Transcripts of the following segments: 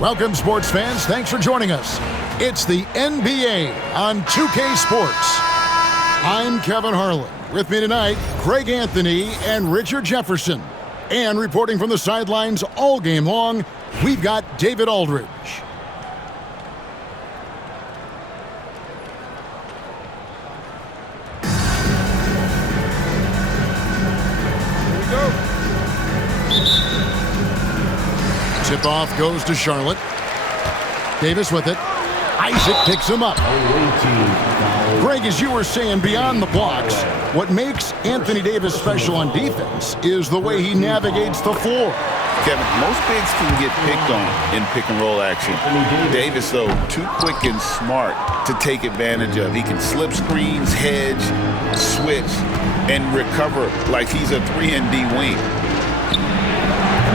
Welcome, sports fans. Thanks for joining us. It's the NBA on 2K Sports. I'm Kevin Harlan. With me tonight, Greg Anthony and Richard Jefferson. And reporting from the sidelines all game long, we've got David Aldridge. Here we go. Tip-off goes to Charlotte. Davis with it. Isaac picks him up. Greg, as you were saying, beyond the blocks, what makes Anthony Davis special on defense is the way he navigates the floor. Kevin, most bigs can get picked on in pick-and-roll action. Davis, though, too quick and smart to take advantage of. He can slip screens, hedge, switch, and recover like he's a 3-and-D wing.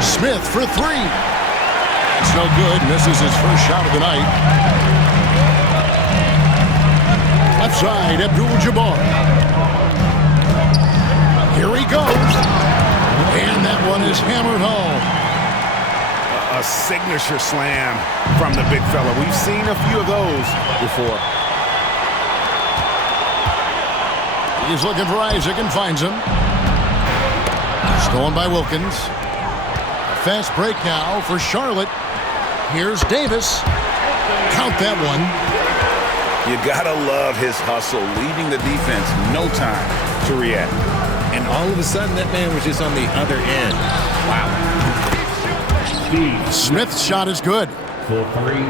Smith for three. It's no good. Misses his first shot of the night. Left side, Abdul-Jabbar. Here he goes. And that one is hammered home. A signature slam from the big fella. We've seen a few of those before. He's looking for Isaac and finds him. Stolen by Wilkins. Fast break now for Charlotte. Here's Davis. Count that one. You gotta love his hustle, leaving the defense no time to react. And all of a sudden, that man was just on the other end. Wow. Smith's shot is good. For three.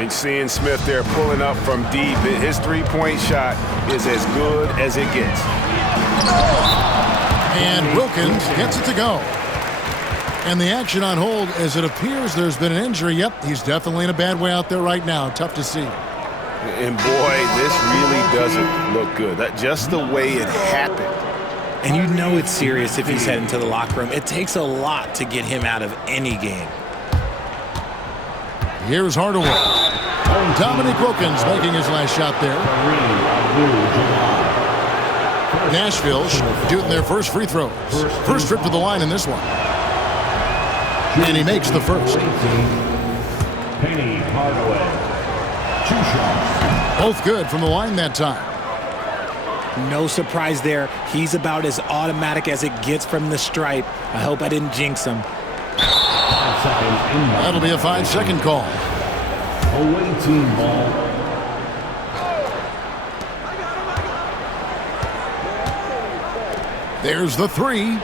And seeing Smith there pulling up from deep, his three-point shot is as good as it gets. And Wilkins gets it to go. And the action on hold as it appears there's been an injury. Yep, he's definitely in a bad way out there right now. Tough to see. And boy, this really doesn't look good. That just the way it happened. And you know it's serious if he's heading to the locker room. It takes a lot to get him out of any game. Here's Hardaway. Dominique Wilkins making his last shot there. Nashville shooting their first free throws. First trip to the line in this one. And he makes the first. Penny Hardaway. 2 shots. Both good from the line that time. No surprise there. He's about as automatic as it gets from the stripe. I hope I didn't jinx him. 5 seconds inbound. That'll be a 5-second call. Away team ball. There's the three.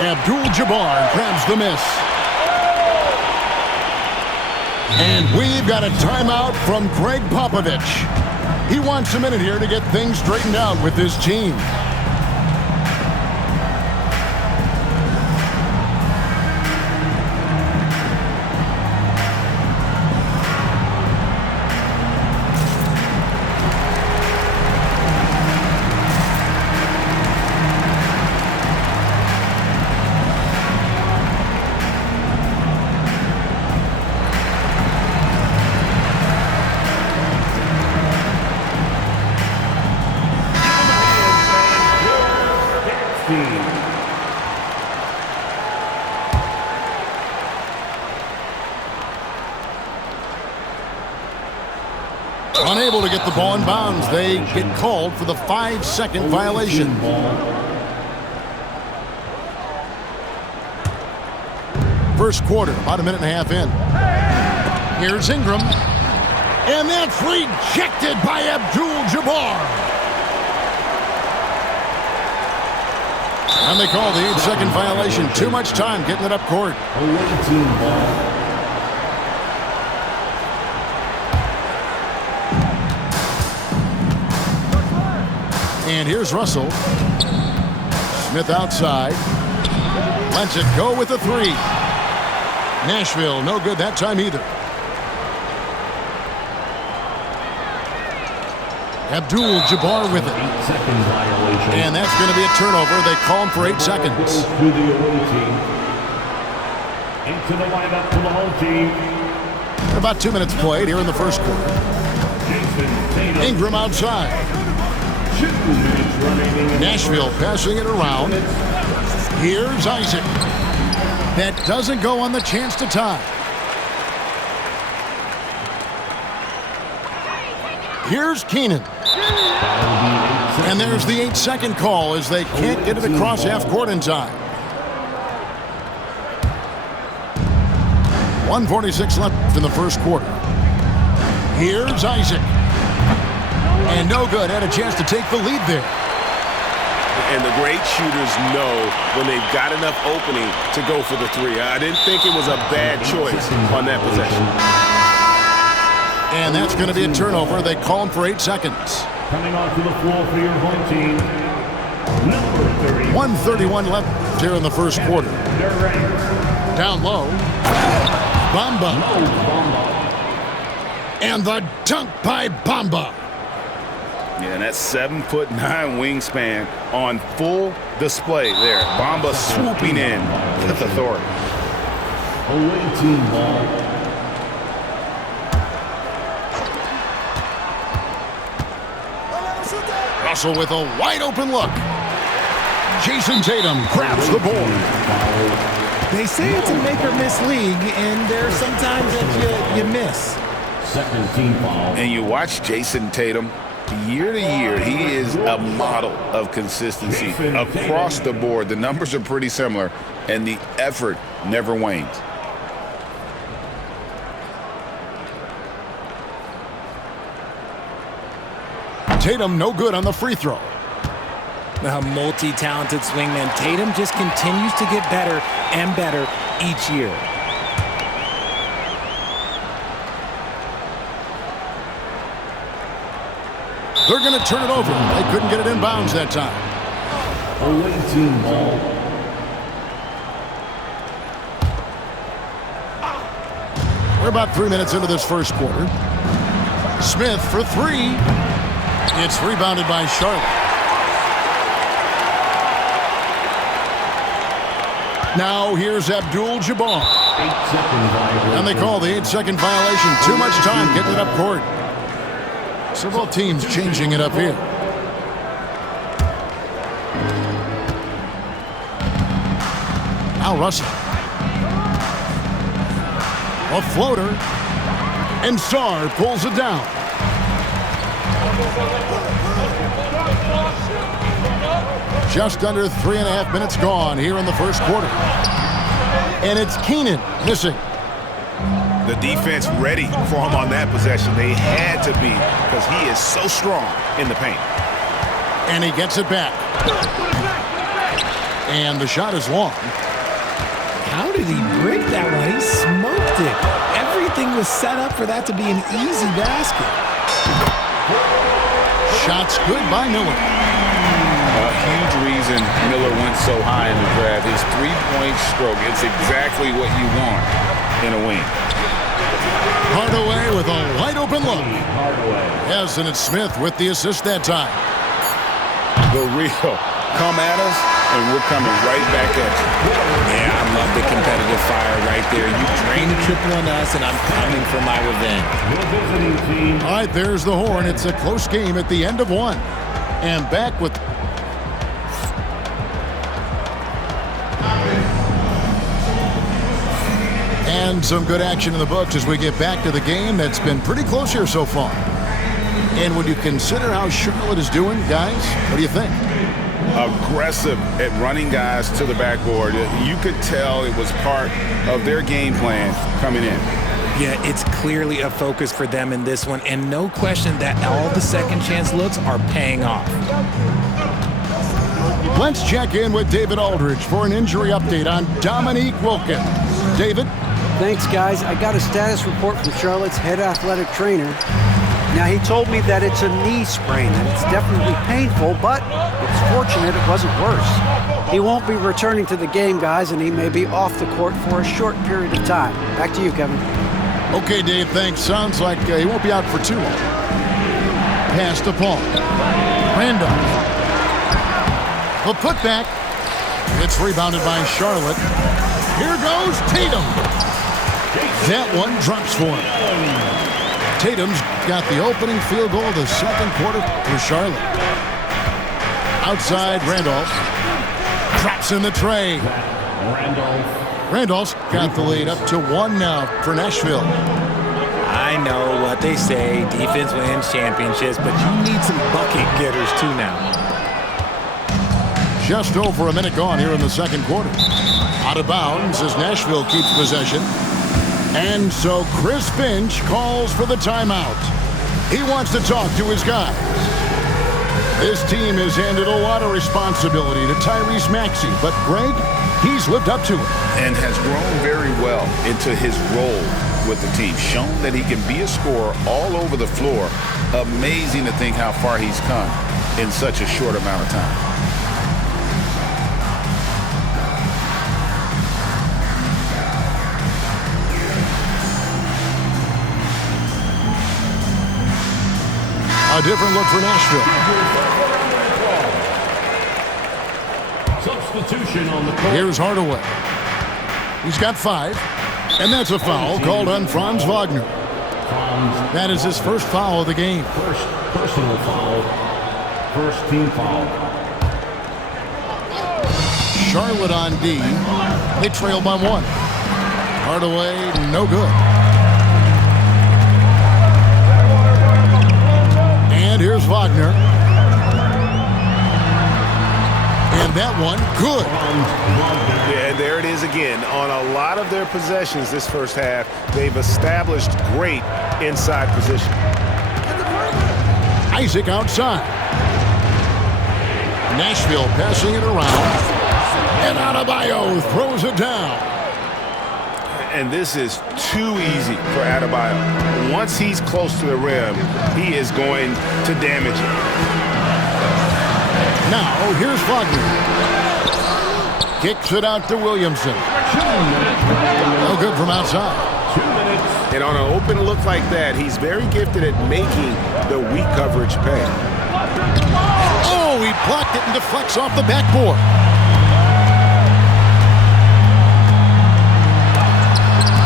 Abdul-Jabbar grabs the miss. And we've got a timeout from Greg Popovich. He wants a minute here to get things straightened out with his team. Unable to get the ball in bounds. They get called for the 5-second violation. First quarter, about a minute and a half in. Here's Ingram. And that's rejected by Abdul-Jabbar. And they call the 8-second violation. Too much time getting it up court. Away team ball. And here's Russell. Smith outside. Lets it go with a three. Nashville, no good that time either. Abdul-Jabbar with it. 8-second violation. And that's going to be a turnover. They call him for 8 seconds. Goes to the away team. Into the lineup for the home team. About 2 minutes played here in the first quarter. Ingram outside. Nashville passing it around. Here's Isaac. That doesn't go on the chance to tie. Here's Keenan. And there's the 8-second call as they can't get it across half court in time. 1:46 left in the first quarter. Here's Isaac. And no good. Had a chance to take the lead there. And the great shooters know when they've got enough opening to go for the three. I didn't think it was a bad choice on that possession. And that's going to be a turnover. They call him for 8 seconds. Coming onto the floor for your home team, number 30. 1:31 left here in the first quarter. Down low. Bamba. And the dunk by Bamba. Yeah, and that's 7'9" wingspan on full display there. Bamba swooping in with authority. Away team ball. Russell with a wide open look. Jason Tatum grabs the board. They say it's a make or miss league, and there's sometimes that you miss. Second team foul. And you watch Jason Tatum. Year to year, he is a model of consistency across the board. The numbers are pretty similar, and the effort never wanes. Tatum no good on the free throw. A multi-talented swingman, Tatum just continues to get better and better each year. They're going to turn it over. They couldn't get it in bounds that time. Away team ball. We're about 3 minutes into this first quarter. Smith for three. It's rebounded by Charlotte. Now here's Abdul-Jabbar. 8-second violation. And they call the 8-second violation. Too much time getting it up court. Several teams changing it up here. Now Russell. A floater. And Sarr pulls it down. Just under 3.5 minutes gone here in the first quarter. And it's Keenan missing. The defense ready for him on that possession. They had to be because he is so strong in the paint. And he gets it back. And the shot is long. How did he break that one? He smoked it. Everything was set up for that to be an easy basket. Shots good by Miller. A huge reason Miller went so high in the draft. His three-point stroke. It's exactly what you want in a wing. Hardaway with a wide open look. Hardaway. Yes, and it's Smith with the assist that time. The real come at us, and we're coming right back at you. Yeah, I love the competitive fire right there. You drain a triple on us, and I'm coming for my revenge. Your visiting team. All right, there's the horn. It's a close game at the end of one. And back with... And some good action in the books as we get back to the game that's been pretty close here so far. And when you consider how Charlotte is doing, guys, what do you think? Aggressive at running guys to the backboard. You could tell it was part of their game plan coming in. Yeah, it's clearly a focus for them in this one, and no question that all the second chance looks are paying off. Let's check in with David Aldridge for an injury update on Dominique Wilkins. David? Thanks, guys. I got a status report from Charlotte's head athletic trainer. Now, he told me that it's a knee sprain, and it's definitely painful, but it's fortunate it wasn't worse. He won't be returning to the game, guys, and he may be off the court for a short period of time. Back to you, Kevin. Okay, Dave, thanks. Sounds like he won't be out for too long. Pass to Paul. Randolph. The putback. It's rebounded by Charlotte. Here goes Tatum. That one drops for him. Tatum's got the opening field goal of the second quarter for Charlotte. Outside, Randolph. Drops in the tray. Randolph. Randolph's got the lead up to 1 now for Nashville. I know what they say, defense wins championships, but you need some bucket getters too now. Just over a minute gone here in the second quarter. Out of bounds as Nashville keeps possession. And so Chris Finch calls for the timeout. He wants to talk to his guys. This team has handed a lot of responsibility to Tyrese Maxey, but Greg, he's lived up to it. And has grown very well into his role with the team. Shown that he can be a scorer all over the floor. Amazing to think how far he's come in such a short amount of time. A different look for Nashville. Substitution on the court. Here's Hardaway. He's got 5. And that's a foul called on Franz Wagner. That is his first foul of the game. First personal foul. First team foul. Charlotte on D. They trail by 1. Hardaway, no good. And here's Wagner. And that one, good. Yeah, there it is again. On a lot of their possessions this first half, they've established great inside position. Isaac outside. Nashville passing it around. And Adebayo throws it down. And this is too easy for Adebayo. Once he's close to the rim, he is going to damage it. Now, here's Wagner. Kicks it out to Williamson. No good from outside. 2 minutes. And on an open look like that, he's very gifted at making the weak coverage pay. Oh, he blocked it and deflects off the backboard.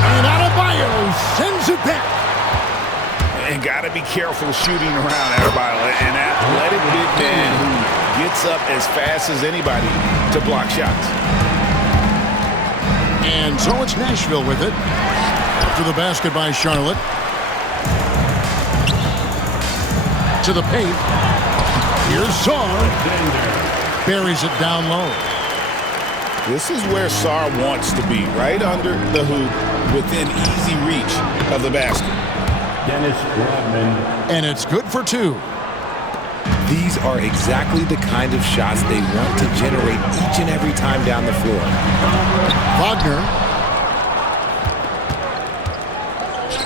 And Adebayo sends it back. And got to be careful shooting around Adebayo. An athletic big man who gets up as fast as anybody to block shots. And so it's Nashville with it. After the basket by Charlotte. To the paint. Here's Sarr. Buries it down low. This is where Sarr wants to be, right under the hoop, within easy reach of the basket. Dennis Rodman. And it's good for 2. These are exactly the kind of shots they want to generate each and every time down the floor. Wagner.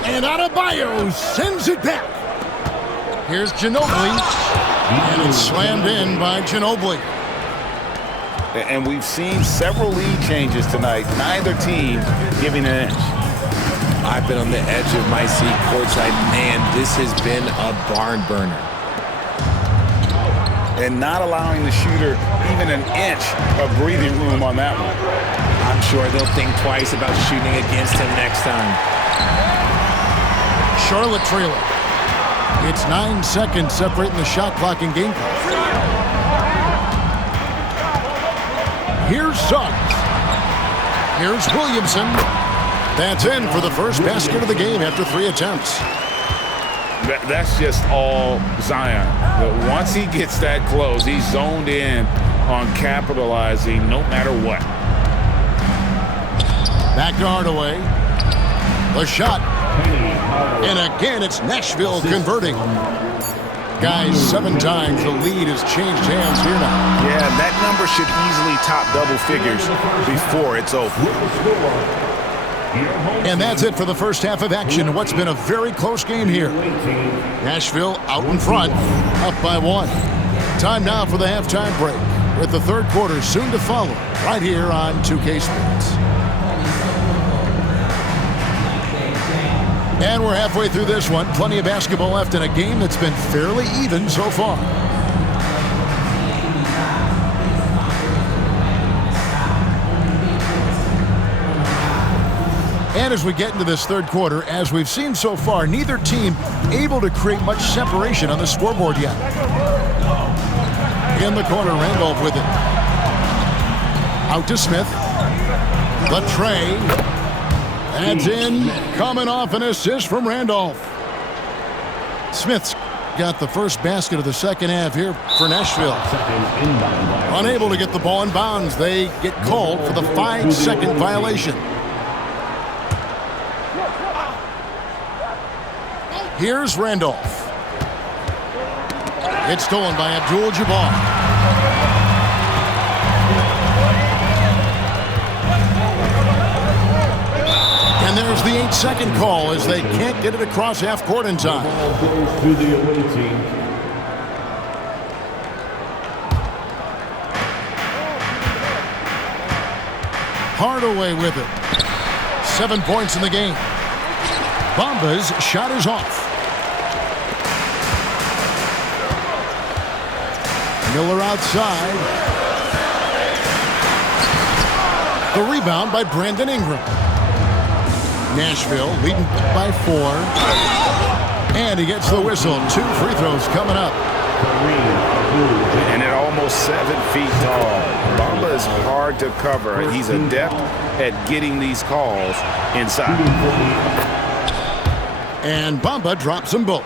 And Adebayo sends it back. Here's Ginobili. And it's slammed in by Ginobili. And we've seen several lead changes tonight. Neither team giving an inch. I've been on the edge of my seat courtside. Man, this has been a barn burner. And not allowing the shooter even an inch of breathing room on that one. I'm sure they'll think twice about shooting against him next time. Charlotte trailing. It's 9 seconds separating the shot clock and game clock. Here's Suggs. Here's Williamson. That's in for the first basket of the game after 3 attempts. That's just all Zion. But once he gets that close, he's zoned in on capitalizing no matter what. Back to Hardaway. The shot. And again, it's Nashville converting. Guys, 7 times the lead has changed hands here now. Yeah, that number should easily top double figures before it's over. And that's it for the first half of action. What's been a very close game here. Nashville out in front, up by 1. Time now for the halftime break, with the third quarter soon to follow, right here on 2K Sports. And we're halfway through this one. Plenty of basketball left in a game that's been fairly even so far. And as we get into this third quarter, as we've seen so far, neither team able to create much separation on the scoreboard yet. In the corner, Randolph with it. Out to Smith. The tray. Adds in, coming off an assist from Randolph. Smith's got the first basket of the second half here for Nashville. Second inbound violation. Unable to get the ball in bounds. They get called for the 5-second violation. Here's Randolph. It's stolen by Abdul-Jabbar. And there's the 8-second call as they can't get it across half court in time. Ball goes to the away team. Hardaway with it. 7 points in the game. Bamba's shot is off. Miller outside. The rebound by Brandon Ingram. Nashville leading by 4. And he gets the whistle. 2 free throws coming up. And at almost 7 feet tall, Bamba is hard to cover. He's adept at getting these calls inside. And Bamba drops them both.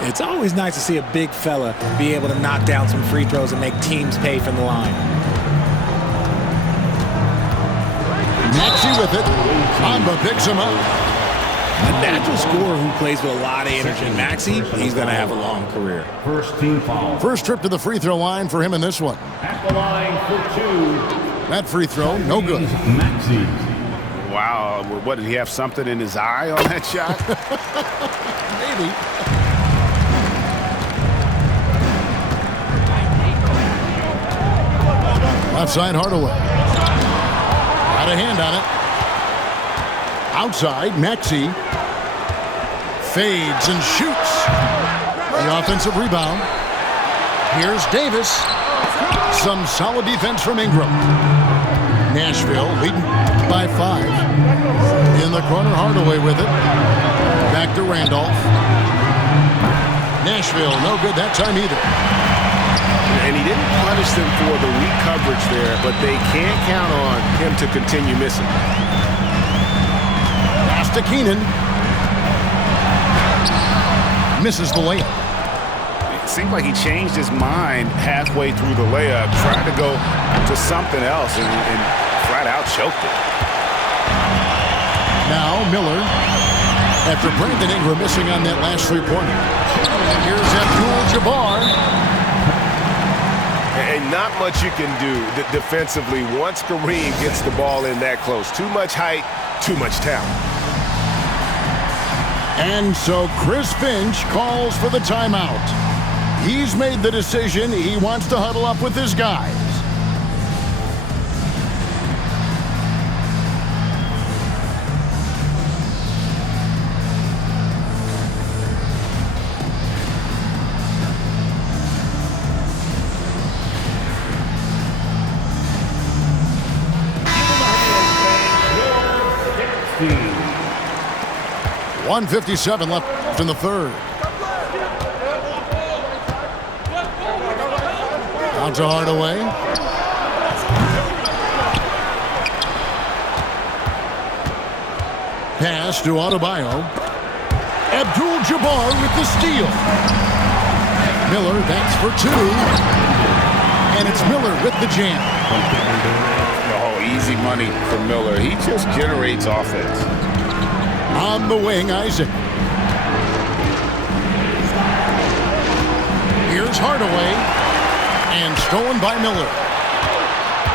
It's always nice to see a big fella be able to knock down some free throws and make teams pay from the line. Maxey with it. Bamba picks him up. A natural scorer who plays with a lot of energy. Maxey, he's going to have a long career. First team foul. First trip to the free throw line for him in this one. At the line for 2. That free throw, no good. Maxey. Wow, what, did he have something in his eye on that shot? Maybe. Left side, Hardaway. Got a hand on it. Outside, Maxey. Fades and shoots. The offensive rebound. Here's Davis. Some solid defense from Ingram. Nashville leading by 5. In the corner, Hardaway with it. Back to Randolph. Nashville, no good that time either. And he didn't punish them for the weak coverage there, but they can't count on him to continue missing. Pass to Keenan. Misses the layup. It seemed like he changed his mind halfway through the layup, tried to go to something else, and flat out choked it. Now Miller, after Brandon Ingram missing on that last three-pointer. Here's Abdul-Jabbar. And not much you can do defensively once Kareem gets the ball in that close. Too much height, too much talent. And so Chris Finch calls for the timeout. He's made the decision. He wants to huddle up with his guys. Team. 1:57 left in the third. Out to Hardaway. Pass to Adebayo. Abdul-Jabbar with the steal. Miller, that's for 2. And it's Miller with the jam. Oh, easy money for Miller. He just generates offense. On the wing, Isaac. Here's Hardaway. And stolen by Miller.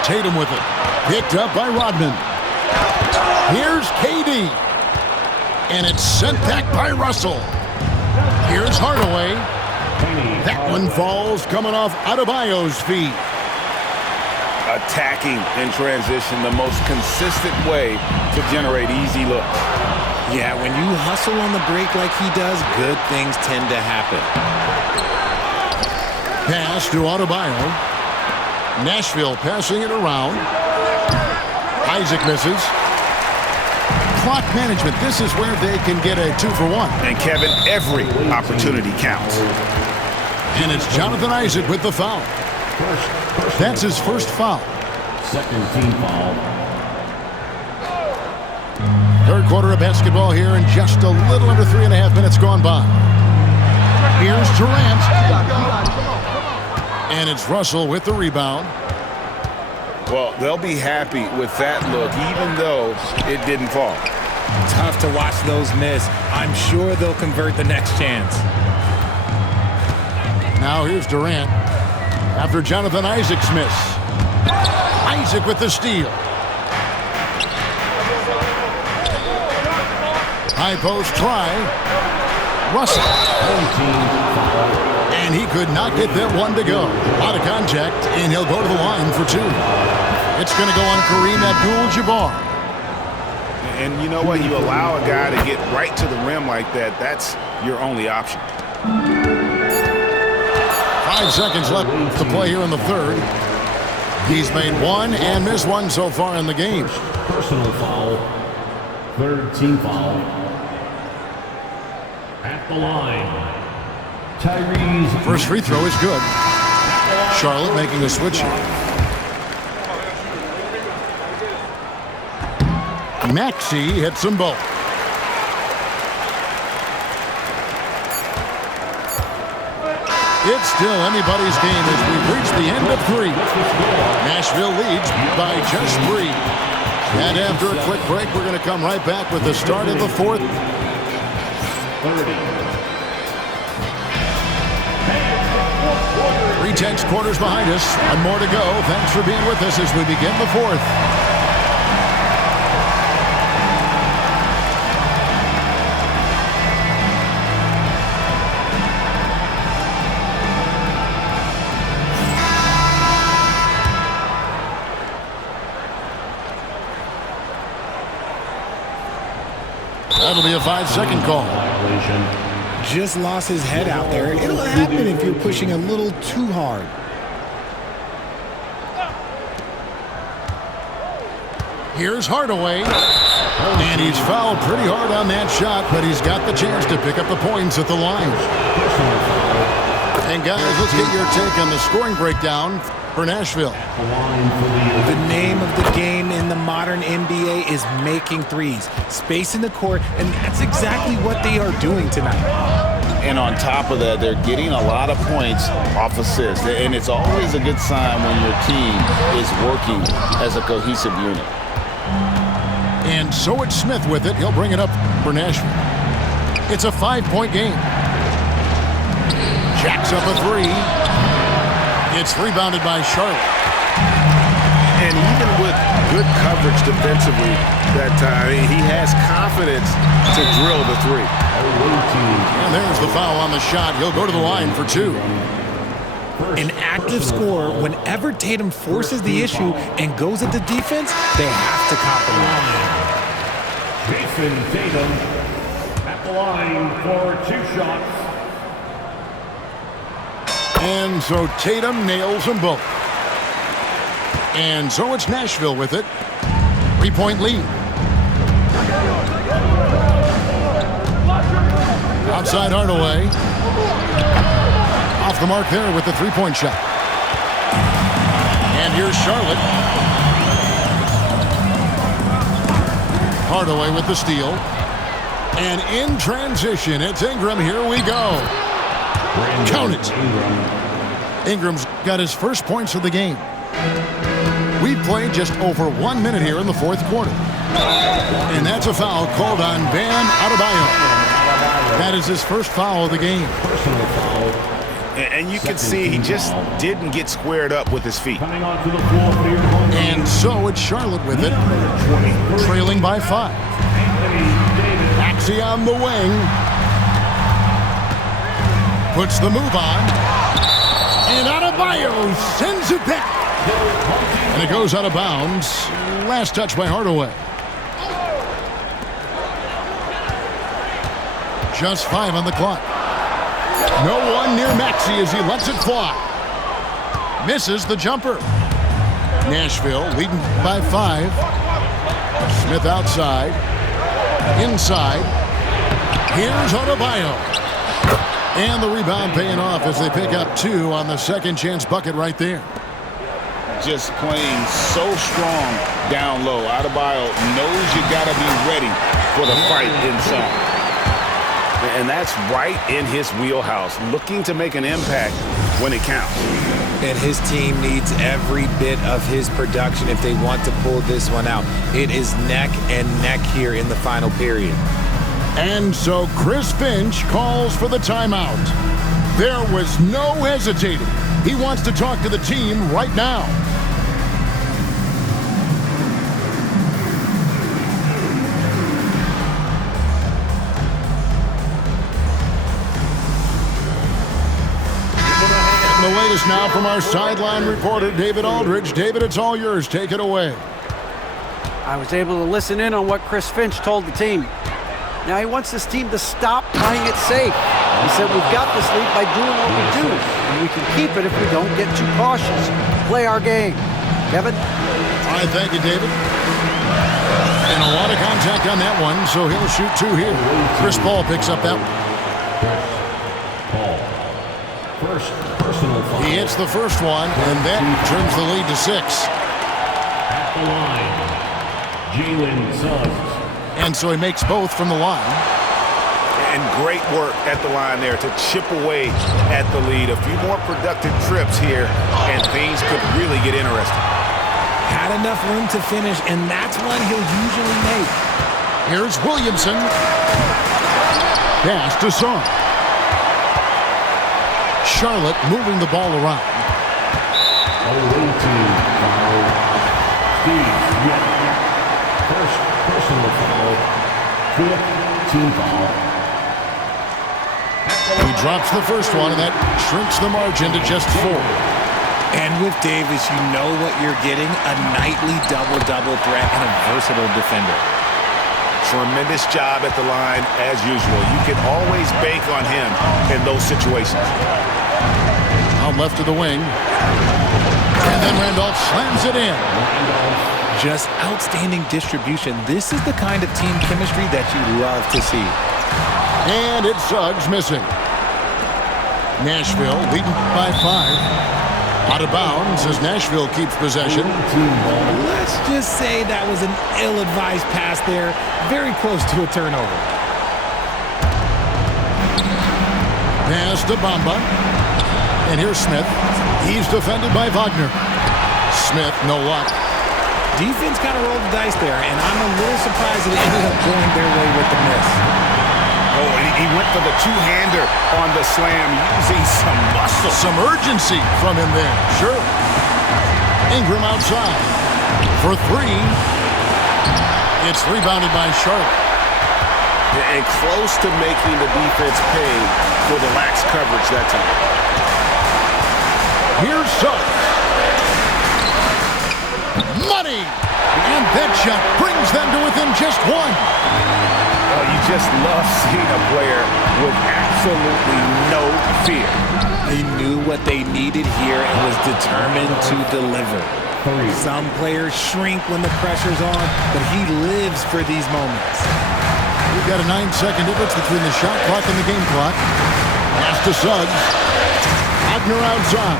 Tatum with it. Picked up by Rodman. Here's KD. And it's sent back by Russell. Here's Hardaway. That one falls coming off Adebayo's feet. Attacking in transition, the most consistent way to generate easy looks. Yeah, when you hustle on the break like he does, good things tend to happen. Pass to Adebayo. Nashville passing it around. Isaac misses. Clock management. This is where they can get a 2-for-1. And Kevin, every opportunity counts. And it's Jonathan Isaac with the foul. That's his first foul. Second team foul. Third quarter of basketball here in just a little under 3.5 minutes gone by. Here's Durant. And it's Russell with the rebound. Well, they'll be happy with that look, even though it didn't fall. Tough to watch those miss. I'm sure they'll convert the next chance. Now here's Durant after Jonathan Isaac's miss. Isaac with the steal. High post try. Russell. And he could not get that one to go. Out of contact, and he'll go to the line for two. It's going to go on Kareem Abdul-Jabbar. And you know what? You allow a guy to get right to the rim like that, that's your only option. 5 seconds left to play here in the third. He's made one and missed one so far in the game. Personal foul. Third team foul. At the line. Tyrese. First free throw is good. Charlotte making a switch here. Maxey hits them both. It's still anybody's game as we've reached the end of 3. Nashville leads by just 3. And after a quick break, we're going to come right back with the start of the fourth. 3 tense quarters behind us. One more to go. Thanks for being with us as we begin the fourth. That'll be a 5-second call. Just lost his head out there. It'll happen if you're pushing a little too hard. Here's Hardaway. And he's fouled pretty hard on that shot, but he's got the chance to pick up the points at the line. And guys, let's get your take on the scoring breakdown for Nashville. The name of the game in the modern NBA is making threes. Space in the court, and that's exactly what they are doing tonight. And on top of that, they're getting a lot of points off assists. And it's always a good sign when your team is working as a cohesive unit. And so it's Smith with it. He'll bring it up for Nashville. It's a 5-point game. Jacks up a 3. It's rebounded by Charlotte. And even with good coverage defensively that time, he has confidence to drill the 3. And there's the foul on the shot. He'll go to the line for 2. An active scorer, whenever Tatum forces the issue and goes at the defense, they have to compromise. Jason Tatum at the line for 2 shots. And so Tatum nails them both. And so it's Nashville with it. 3-point lead. Outside Hardaway. Off the mark there with the 3-point shot. And here's Charlotte. Hardaway with the steal. And in transition, it's Ingram. Here we go. Count it. Ingram's got his first points of the game. We've played just over 1 minute here in the fourth quarter. And that's a foul called on Bam Adebayo. That is his first foul of the game. And you can see he just didn't get squared up with his feet. And so it's Charlotte with it, trailing by 5. Maxey on the wing. Puts the move on. And Adebayo sends it back. And it goes out of bounds. Last touch by Hardaway. Just 5 on the clock. No one near Maxey as he lets it fly. Misses the jumper. Nashville leading by 5. Smith outside. Inside. Here's Adebayo. And the rebound paying off as they pick up 2 on the second chance bucket right there. just playing so strong down low. Adebayo knows you got to be ready for the fight inside. And that's right in his wheelhouse, looking to make an impact when it counts. And his team needs every bit of his production if they want to pull this one out. It is neck and neck here in the final period. And so Chris Finch calls for the timeout. There was no hesitating. He wants to talk to the team right now. The latest now from our sideline reporter, David Aldridge. David, it's all yours. Take it away. I was able to listen in on what Chris Finch told the team. Now he wants this team to stop playing it safe. He said, we've got this lead by doing what we do, and we can keep it if we don't get too cautious. Play our game. Kevin? All right, thank you, David. And a lot of contact on that one, so he'll shoot two here. Chris Paul picks up that one. Paul. First personal foul. He hits the first one, and that trims the lead to 6. At the line, Jalen Suggs. And so he makes both from the line. And great work at the line there to chip away at the lead. A few more productive trips here, and things could really get interesting. Had enough room to finish, and that's one he'll usually make. Here's Williamson. Pass to Song. Charlotte moving the ball around. Away team foul. Steve Smith. First personal foul. 5th team foul. He drops the first one, and that shrinks the margin to just 4. And with Davis, you know what you're getting, a nightly double-double threat and a versatile defender. Tremendous job at the line, as usual. You can always bank on him in those situations. Out left of the wing. And then Randolph slams it in. Just outstanding distribution. This is the kind of team chemistry that you love to see. And it's Suggs missing. Nashville leading by 5. Out of bounds as Nashville keeps possession. Let's just say that was an ill-advised pass there. Very close to a turnover. Pass to Bamba. And here's Smith. He's defended by Wagner. Smith, no luck. Defense kind of rolled the dice there, and I'm a little surprised that it ended up going their way with the miss. Oh, and he went for the two-hander on the slam, using some muscle. Some urgency from him there. Sure. Ingram outside. For 3. It's rebounded by Charlotte. And close to making the defense pay for the lax coverage that time. Here's Suggs. Money! And that shot brings them to within just 1. Oh, you just love seeing a player with absolutely no fear. They knew what they needed here and was determined to deliver. Some players shrink when the pressure's on, but he lives for these moments. We've got a 9-second difference between the shot clock and the game clock. Pass to Suggs. Wagner outside.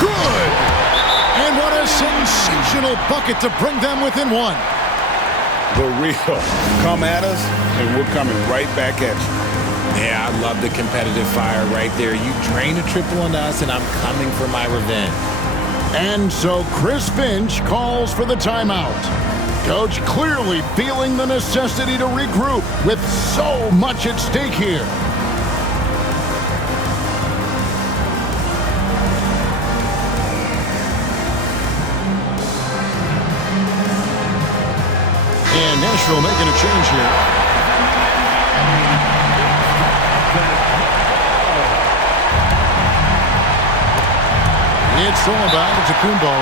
Good! And what a sensational bucket to bring them within 1. The real. Come at us, and we're coming right back at you. Yeah, I love the competitive fire right there. You drain a triple on us, and I'm coming for my revenge. And so Chris Finch calls for the timeout. Coach clearly feeling the necessity to regroup with so much at stake here. And Nashville making a change here. It's all about Kumbo.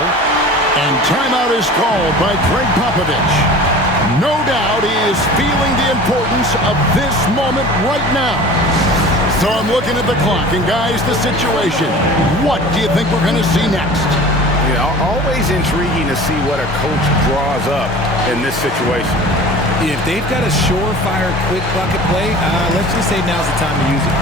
And timeout is called by Greg Popovich. No doubt he is feeling the importance of this moment right now. So I'm looking at the clock, and guys, the situation. What do you think we're going to see next? Yeah, always intriguing to see what a coach draws up in this situation. If they've got a surefire quick bucket play, let's just say now's the time to use it.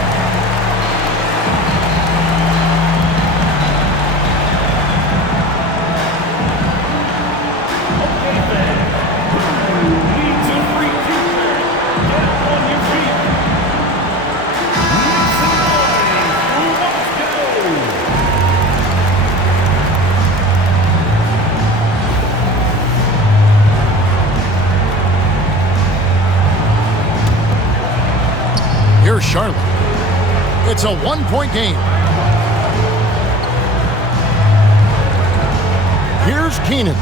Charlotte. It's a one-point game. Here's Keenan.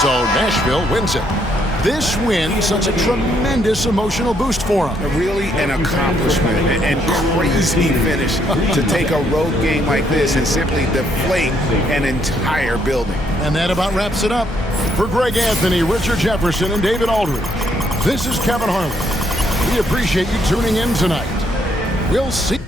So Nashville wins it. This win such a tremendous emotional boost for them. Really an accomplishment and crazy finish to take a road game like this and simply deflate an entire building. And that about wraps it up. For Greg Anthony, Richard Jefferson, and David Aldridge, this is Kevin Harlan. We appreciate you tuning in tonight. We'll see.